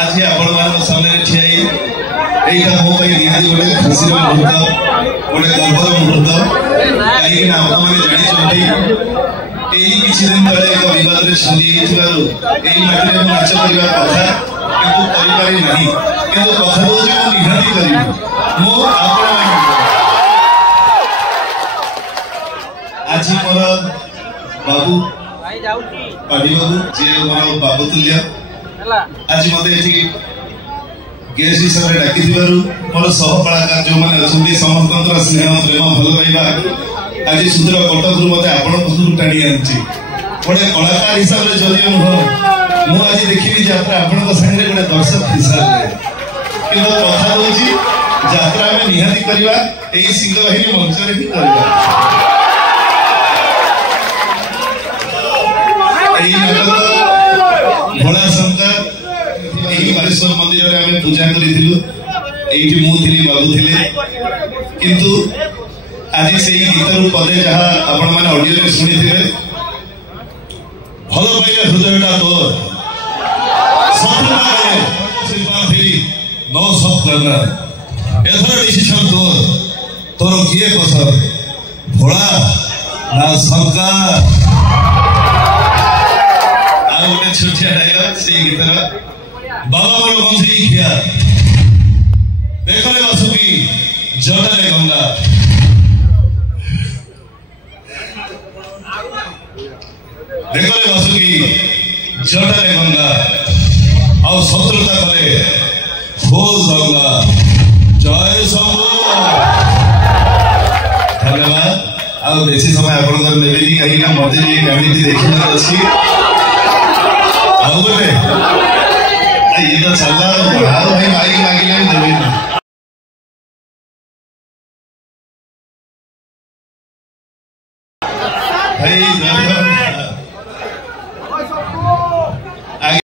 आज आपण मान सामने ठिया एटा मो भाई निहारी गोटे खुशी मुहूर्त गोटे गर्वर मुहूर्त कहीं आपण माने जानि चंदी एही किछि दिन तले एक विवाद रे छंदी हितबारु एही माटी रे नाच करिवा कथा किंतु करि पारि नाही किंतु कथा दोजे मो निहारी करिवि मो आपण आज मोर बाबू भाई जाउची पाडी बाबू जे मोर बाबू तुल्य आज मत गेस्ट हिसाब से डाकी मोर सहकलाकार जो मैंने अच्छा समस्त स्नेह प्रेम भल पाइबा आज सुदूर कटक मत आपण पाखु टाणी आनी गोटे कलाकार हिसाब से जदि नुह मुझे देखी यात्रा आपण सागर गोटे दर्शक हिसाब से कि कथा हूँ यात्रा आम निहाती करवा यही सिंहवाहिनी मंच ही भोला शंकर यही बालेश्वर मंदिर में आम पूजा करूँ ये बाबू थे किंतु आज से गीतर पदे जहाँ आपण मैंने ऑडियो शुणी थे भल पाइले हृदयटा तोर नो सब करना एथर डिसीजन तोर किए पसंद भोला ना शंकर गोटे छोटिया डायलॉग से गीतर बाबा मोर बंधी खिया देखले बासुकी जटरे गंगा देखले बासुकी जटरे गंगा और शत्रुता कले खोल गंगा जय शंभु धन्यवाद और बेसी समय आपनकर नेबेनी कहीं ना मते भी कहानी देखिना अछि आउले ये तो चला भाई माइक मांगिले देबे भाई